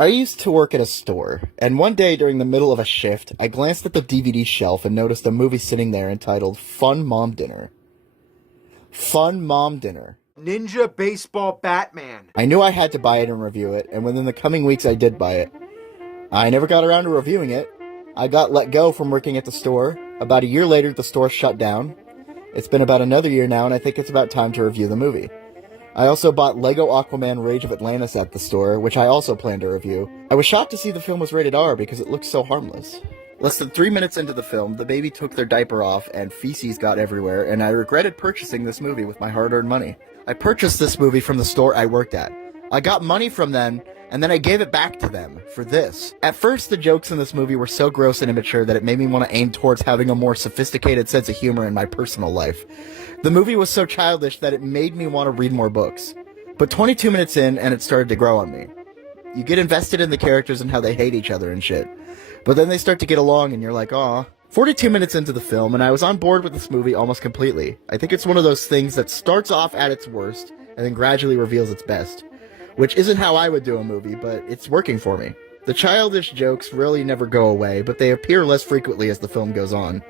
I used to work at a store, and one day during the middle of a shift, I glanced at the DVD shelf and noticed a movie sitting there entitled Fun Mom Dinner. Fun Mom Dinner. Ninja Baseball Batman. I knew I had to buy it and review it, and within the coming weeks I did buy it. I never got around to reviewing it. I got let go from working at the store. About a year later, the store shut down. It's been about another year now, and I think it's about time to review the movie. I also bought Lego Aquaman Rage of Atlantis at the store, which I also plan to review. I was shocked to see the film was rated R because it looked so harmless. Less than 3 minutes into the film, the baby took their diaper off and feces got everywhere, and I regretted purchasing this movie with my hard-earned money. I purchased this movie from the store I worked at. I got money from them, and then I gave it back to them for this. At first, the jokes in this movie were so gross and immature that it made me want to aim towards having a more sophisticated sense of humor in my personal life. The movie was so childish that it made me want to read more books. But 22 minutes in, and it started to grow on me. You get invested in the characters and how they hate each other and shit. But then they start to get along, and you're like, aw. 42 minutes into the film, and I was on board with this movie almost completely. I think it's one of those things that starts off at its worst, and then gradually reveals its best. Which isn't how I would do a movie, but it's working for me. The childish jokes really never go away, but they appear less frequently as the film goes on.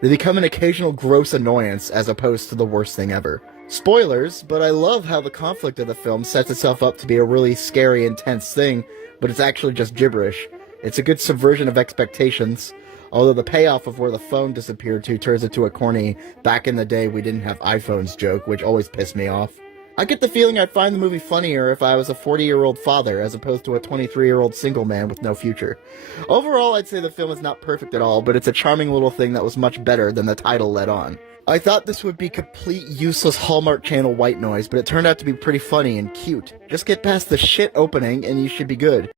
They become an occasional gross annoyance as opposed to the worst thing ever. Spoilers, but I love how the conflict of the film sets itself up to be a really scary, intense thing, but it's actually just gibberish. It's a good subversion of expectations, although the payoff of where the phone disappeared to turns into a corny, back in the day we didn't have iPhones joke, which always pissed me off. I get the feeling I'd find the movie funnier if I was a 40-year-old father as opposed to a 23-year-old single man with no future. Overall, I'd say the film is not perfect at all, but it's a charming little thing that was much better than the title led on. I thought this would be complete useless Hallmark Channel white noise, but it turned out to be pretty funny and cute. Just get past the shit opening and you should be good.